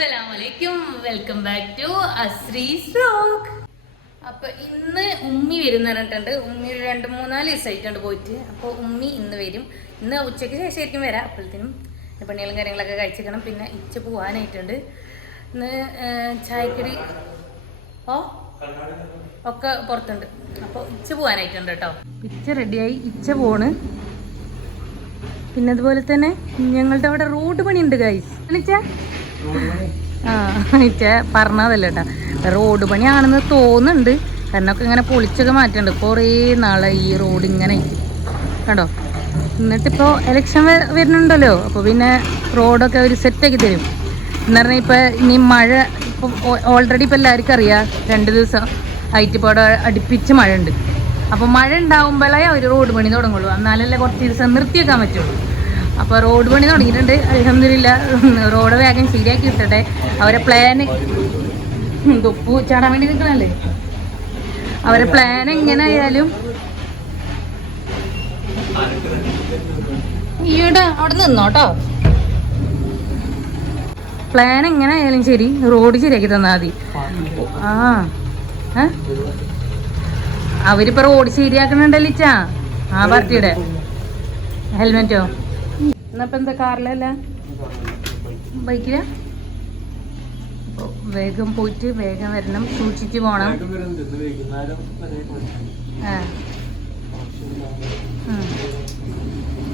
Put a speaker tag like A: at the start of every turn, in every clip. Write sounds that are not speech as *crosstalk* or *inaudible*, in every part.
A: അസ്സലാമലൈക്കും. Welcome back to Ashri vlog അപ്പൊ ഇന്ന് ഉമ്മി വരും പറഞ്ഞിട്ടുണ്ട്. ഉമ്മി ഒരു രണ്ട് മൂന്നാൽ ദിവസമായിട്ടുണ്ട് പോയിട്ട്. അപ്പോൾ ഉമ്മി ഇന്ന് വരും. ഇന്ന് ഉച്ചയ്ക്ക് ശേഷമായിരിക്കും വരാം. അപ്പോഴത്തേനും പണികളും കാര്യങ്ങളൊക്കെ കഴിച്ചിരിക്കണം പിന്നെ ഇച്ച പോവാനായിട്ടുണ്ട്. ഇന്ന് ചായക്കടി ഓ ഒക്കെ പുറത്തുണ്ട്. അപ്പോൾ ഇച്ച പോവാനായിട്ടുണ്ട് കേട്ടോ. ഇച്ച റെഡിയായി ഇച്ച പോണ്. പിന്നെ അതുപോലെ തന്നെ ഞങ്ങളുടെ അവിടെ റോഡ് പണിയുണ്ട് ഗൈസ് എന്നുവെച്ചാ ഇച്ച പറഞ്ഞതല്ല കേട്ടാ റോഡ് പണിയാണെന്ന് തോന്നുന്നുണ്ട്. കാരണം ഒക്കെ ഇങ്ങനെ പൊളിച്ചൊക്കെ മാറ്റുന്നുണ്ട് കുറേ നാളെ ഈ റോഡ് ഇങ്ങനെ. കണ്ടോ? എന്നിട്ടിപ്പോൾ ഇലക്ഷൻ വരുന്നുണ്ടല്ലോ. അപ്പോൾ പിന്നെ റോഡൊക്കെ സെറ്റ് സെറ്റാക്കി തരും. എന്ന് പറഞ്ഞാൽ ഇപ്പോൾ ഇനി മഴ ഇപ്പോൾ ഓൾറെഡി ഇപ്പോൾ എല്ലാവർക്കും അറിയാം രണ്ട് ദിവസം ഐറ്റിപ്പാട് അടുപ്പിച്ച് മഴ ഉണ്ട് അപ്പോൾ മഴ ഉണ്ടാകുമ്പോഴേ ഒരു റോഡ് പണി തുടങ്ങുള്ളൂ. എന്നാലല്ലേ കുറച്ച് ദിവസം നിർത്തിയേക്കാൻ പറ്റുള്ളൂ. അപ്പോൾ റോഡ് പണി തുടങ്ങിയിട്ടുണ്ട്. അലഹമില്ല റോഡ് വേഗം ശരിയാക്കി കിട്ടട്ടെ അവരെ പ്ലാന് തൊപ്പു ചാടാൻ വേണ്ടി നിൽക്കണല്ലേ? അവരെ പ്ലാൻ എങ്ങനെ ആയാലും അവിടെ നിന്നോട്ടോ പ്ലാൻ എങ്ങനെ ആയാലും ശരി റോഡ് ശരിയാക്കി തന്നാൽ മതി. ആ? അവരിപ്പോ റോഡ് ശരിയാക്കണുണ്ടല്ലോ ഇച്ചാ ആ പാർട്ടിയുടെ ഹെൽമെറ്റോ എന്നപ്പോ എന്താ കാറിലല്ല ബൈക്കിൽ? വേഗം പോയിട്ട് വേഗം വരണം. സൂക്ഷിച്ച് ഉം.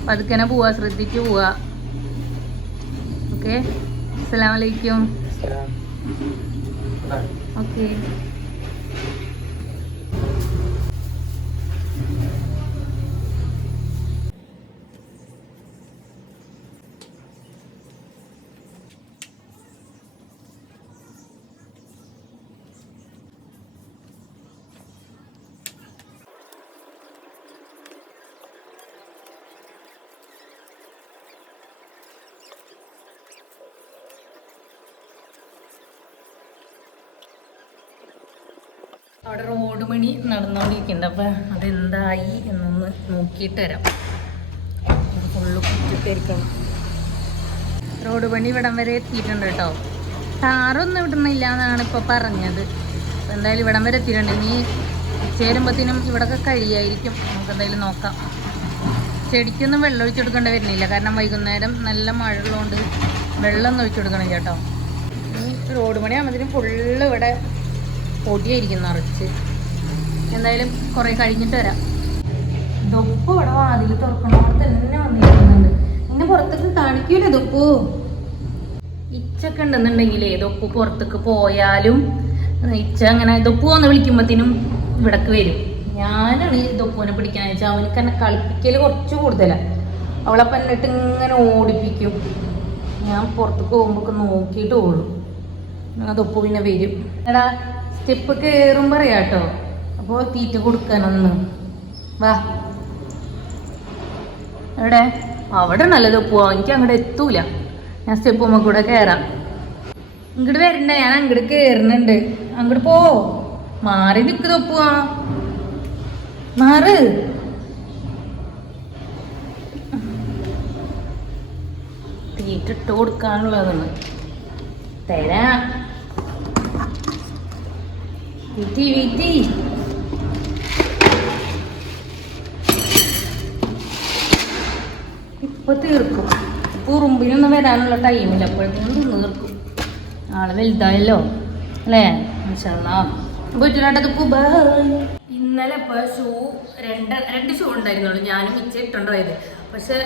A: പതുക്കനെ പോവാ ശ്രദ്ധിച്ച് പോവാ. ഓക്കെ? അസ്സലാമലൈക്കും ഓക്കെ. അവിടെ റോഡ് പണി നടന്നുകൊണ്ടിരിക്കുന്നുണ്ട് അപ്പം അതെന്തായി എന്നൊന്ന് നോക്കിയിട്ട് വരാം. ഫുള്ള് കുറ്റിക്കരിക്കണം. റോഡ് പണി ഇവിടം വരെ എത്തിയിട്ടുണ്ട് കേട്ടോ. ടാറൊന്നും ഇടുന്നില്ല എന്നാണ് ഇപ്പോൾ പറഞ്ഞത് എന്തായാലും ഇവിടം വരെ എത്തിയിട്ടുണ്ട്. ഇനി ചേരുമ്പത്തിനും ഇവിടൊക്കെ കഴിയായിരിക്കും. നമുക്ക് എന്തായാലും നോക്കാം. ചെടിക്കൊന്നും വെള്ളം ഒഴിച്ചു കൊടുക്കേണ്ടി വരുന്നില്ല. കാരണം വൈകുന്നേരം നല്ല മഴ ഉള്ളതുകൊണ്ട് വെള്ളം ഒന്നും ഒഴിച്ചു കൊടുക്കണം കേട്ടോ. ഇനി റോഡ് പണി ആകുമ്പോഴത്തേനും ഫുള്ള് ഇവിടെ പൊടിയായിരിക്കും നിറച്ച്. എന്തായാലും കുറെ കഴിഞ്ഞിട്ട് വരാം. ദൊപ്പ് ഇവിടെ വാതിൽ തുറക്കണോടെ തന്നെ വന്നിരിക്കുന്നുണ്ട്. നിന്നെ പുറത്തേക്ക് കാണിക്കൂലേ ദൊപ്പു? ഇച്ചൊക്കെ ഉണ്ടെന്നുണ്ടെങ്കിലേ ദൊപ്പ് പുറത്തേക്ക് പോയാലും ഇച്ച അങ്ങനെ ദൊപ്പു വന്ന് വിളിക്കുമ്പോഴത്തേനും ഇവിടക്ക് വരും. ഞാനാണ് ദൊപ്പുവിനെ പിടിക്കാൻ വെച്ചാൽ അവനക്ക് എന്നെ കളിപ്പിക്കൽ കുറച്ച് കൂടുതലാണ് അവളെ പന്നിട്ട് ഇങ്ങനെ ഓടിപ്പിക്കും. ഞാൻ പുറത്തേക്ക് പോകുമ്പോൾ നോക്കിയിട്ട് പോകുള്ളൂ അതൊപ്പ് പിന്നെ വരും. എടാ സ്റ്റെപ്പ് കയറും പറയാട്ടോ. അപ്പോൾ തീറ്റ കൊടുക്കാനൊന്ന്. വാ. എവിടെ? അവിടെ നല്ലത് പോവാ എനിക്ക് അങ്ങോട്ട് എത്തൂല. ഞാൻ സ്റ്റെപ്പ് പോകുമ്പോൾ കൂടെ കയറാം ഇങ്ങോട്ട് വരണ്ട ഞാൻ അങ്ങോട്ട് കയറുന്നുണ്ട് അങ്ങോട്ട് പോ. മാറി നിൽക്ക് തൊപ്പുവാ മാറ്. തീറ്റ ഇട്ട് കൊടുക്കാനുള്ളതാണ്. തരാം. വിറ്റി ഇപ്പൊ തീർക്കും. കുറുമ്പിനൊന്നും വരാനുള്ള ടൈമില്ല അപ്പോഴത്തേക്കും തീർക്കും. ആൾ വലുതായല്ലോ. അല്ലേ? വീട്ടിലോട്ടത് ഇന്നലെ ഇപ്പോൾ ഷൂ രണ്ട് രണ്ട് ഷൂ ഉണ്ടായിരുന്നുള്ളൂ. ഞാനും ഇച്ച ഇട്ടുണ്ടായത് പക്ഷെ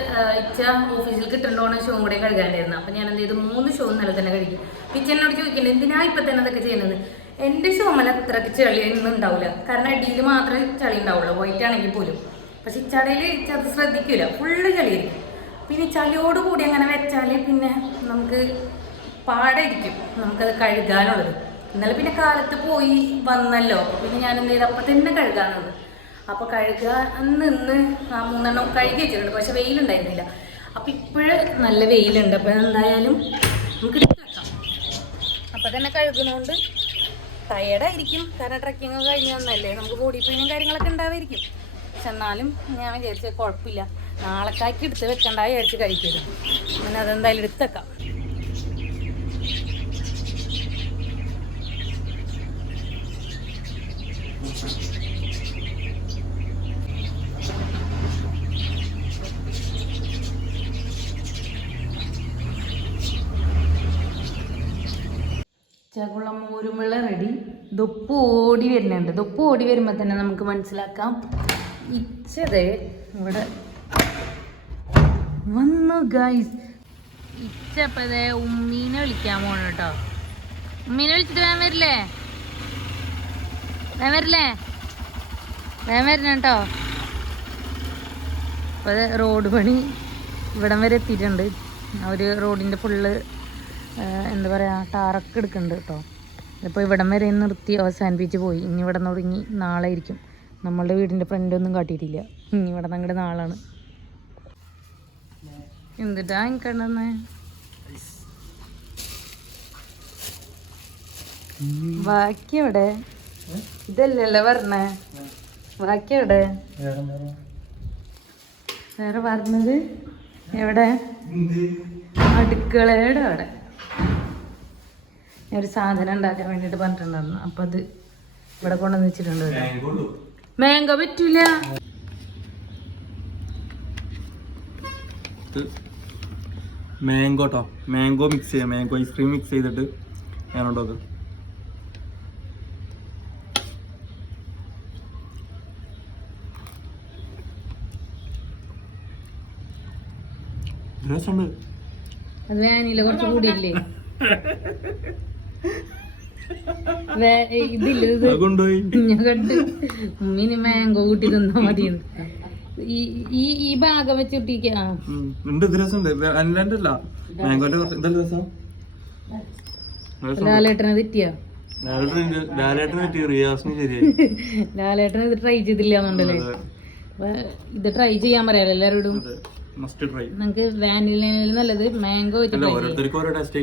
A: ഇച്ച ഓഫീസിൽ കിട്ടണ്ടോണ ഷൂ കൂടെ കഴുകാണ്ടായിരുന്നു. അപ്പം ഞാൻ എന്ത് ചെയ്തു? മൂന്ന് ഷൂ ഇന്നലെ തന്നെ കഴിക്കും ഇച്ച എന്നോട് ചോദിക്കുന്നത് എന്തിനാ ഇപ്പം തന്നെ അതൊക്കെ ചെയ്യുന്നത്? എന്റെ ഷൂമല അത്രയ്ക്ക് ചെളി ഒന്നും ഉണ്ടാവില്ല കാരണം അടിയിൽ മാത്രമേ ചളി ഉണ്ടാവുള്ളൂ. വൈറ്റ് ആണെങ്കിൽ പോലും. പക്ഷെ ഇച്ചടയിൽ ഇച്ച അത് ശ്രദ്ധിക്കില്ല ഫുള്ള് ചളിയായിരിക്കും. പിന്നെ ചളിയോട് കൂടി അങ്ങനെ വെച്ചാൽ പിന്നെ നമുക്ക് പാടായിരിക്കും. നമുക്കത് കഴുകാനുള്ളത്. ഇന്നലെ പിന്നെ കാലത്ത് പോയി വന്നല്ലോ. അപ്പൊ പിന്നെ ഞാൻ എന്ത് ചെയ്ത്? അപ്പം തന്നെ കഴുകാനുള്ളത്. അപ്പോൾ കഴുകാൻ നിന്ന് ആ മൂന്നെണ്ണം കഴുകി വെച്ചിട്ടുണ്ട്. പക്ഷെ വെയിലുണ്ടായിരുന്നില്ല. അപ്പം ഇപ്പോഴ് നല്ല വെയിലുണ്ട്. അപ്പം എന്തായാലും നമുക്ക് എടുത്ത് അപ്പം തന്നെ കഴുകുന്നതുകൊണ്ട് ടയർഡായിരിക്കും. കാരണം ട്രക്കിംഗ് ഒക്കെ കഴിഞ്ഞ് വന്നല്ലേ. നമുക്ക് ബോഡി പെയിനും കാര്യങ്ങളൊക്കെ ഉണ്ടാവായിരിക്കും പക്ഷെ എന്നാലും ഞാൻ വിചാരിച്ച കുഴപ്പമില്ല. നാളേക്കാക്കി എടുത്ത് വെക്കണ്ട വിചാരിച്ച് കഴിക്കരുത്. അങ്ങനെ അതെന്തായാലും എടുത്തേക്കാം. Thank you. ഉച്ചക്കുള്ള മോരുമുള്ള റെഡി ദുപ്പ് ഓടി വരുന്നുണ്ട്. ദുപ്പ് ഓടി വരുമ്പോൾ തന്നെ നമുക്ക് മനസ്സിലാക്കാം. ഇച്ചത് ഇവിടെ വന്നു ഗൈസ് ഇച്ചപ്പതേ ഉമ്മീനെ വിളിക്കാൻ പോണ കേട്ടോ. ഉമ്മീനെ വിളിച്ചിട്ട് വേഗം വരില്ലേ? വേഗം വരില്ലേ? വേഗം വരണം കേട്ടോ. അപ്പോൾ റോഡ് പണി ഇവിടം വരെ എത്തിയിട്ടുണ്ട്. അവർ റോഡിന്റെ ഫുള്ള് എന്താ പറയുക ടാറൊക്കെ എടുക്കുന്നുണ്ട് കേട്ടോ ഇപ്പോൾ ഇവിടം വരെ നിർത്തി അവസാനിപ്പിച്ച് പോയി. ഇനി ഇവിടെ നിന്ന് തുടങ്ങി നാളെ ആയിരിക്കും. നമ്മളുടെ വീടിന്റെ ഫ്രണ്ടൊന്നും കാട്ടിയിട്ടില്ല. ഇനി ഇവിടെ നിന്ന് അങ്ങോട്ട് നാളാണ്. എന്തിട്ടാ എനിക്കണ്ടെന്ന് ബാക്കി എവിടെ? ഇതല്ലല്ലോ പറഞ്ഞേ. ബാക്കി എവിടെ? വേറെ പറഞ്ഞത്? എവിടെ? അടുക്കളയുടെ അവിടെ. ഞാൻ ഒരു സാധനം ഉണ്ടാക്കാൻ വേണ്ടിയിട്ട് പറഞ്ഞിട്ടുണ്ടായിരുന്നു. അപ്പം അത് ഇവിടെ കൊണ്ടുവന്ന് വെച്ചിട്ടുണ്ട്. മാംഗോ പറ്റൂല.
B: മാംഗോ ടോ മാംഗോ മിക്സ് ചെയ്യാം. മാംഗോ ഐസ്ക്രീം മിക്സ് ചെയ്തിട്ട് ഞാൻ അത്? രസമുണ്ട്.
A: അത് വേനില കുറച്ച് കൂടിയില്ലേ? *laughs* ഇതില്ല ഉമ്മിന് മാംഗോ കൂട്ടി തിന്നാ മതിയെന്ന്. ഈ ഈ ഭാഗം വെച്ച്
B: ഇത്.
A: ലാലേട്ടനെ തെറ്റിയോ?
B: ലാലേട്ടന്
A: ട്രൈ ചെയ്തില്ല എന്നുണ്ടല്ലേ ഇത് ട്രൈ ചെയ്യാൻ പറയാലോ
B: എല്ലാരോടും?
A: നിങ്ങക്ക് വാനിലയിൽ നല്ലത് മാംഗോ
B: ഓരോരുത്തർക്കും ഓരോ ടേസ്റ്റ്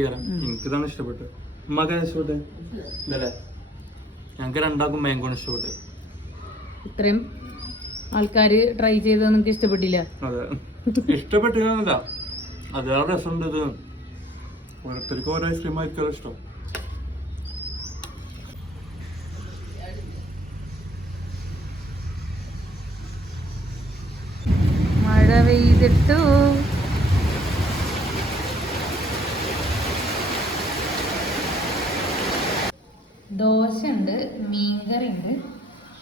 B: ഇഷ്ടപ്പെട്ടത്. ഉമ്മാക്കാണ് ഇഷ്ടപ്പെട്ടത് ഇല്ലല്ലേ ഞങ്ങൾക്ക് രണ്ടാക്കും മാംഗോണ് ഇഷ്ടപ്പെട്ട്.
A: ഇത്രയും ആൾക്കാര് ട്രൈ ചെയ്ത് നിങ്ങൾക്ക് ഇഷ്ടപ്പെട്ടില്ല?
B: അതെ. ഇഷ്ടപ്പെട്ടില്ല അതേറെ രസമുണ്ട് ഇത്. ഓരോരുത്തർക്കും ഓരോ ഐസ്ക്രീം ആയിരിക്കും ഇഷ്ടം.
A: മഴ പെയ്തിട്ടു. ദോശ ഉണ്ട്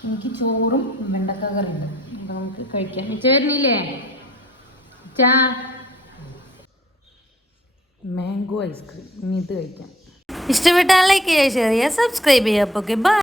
A: എനിക്ക് ചോറും വെണ്ടക്ക കറി ഉണ്ട് നമുക്ക് കഴിക്കാം. ഉച്ച വരുന്നില്ലേ? ചാ മാംഗോ ഐസ്ക്രീം. ഇനി ഇത് കഴിക്കാം.
C: ഇഷ്ടപ്പെട്ടാൽ ലൈക്ക് ചെയ്യുക ഷെയർ ചെയ്യുക സബ്സ്ക്രൈബ് ചെയ്യുക. അപ്പോൾ ഓക്കെ ബൈ.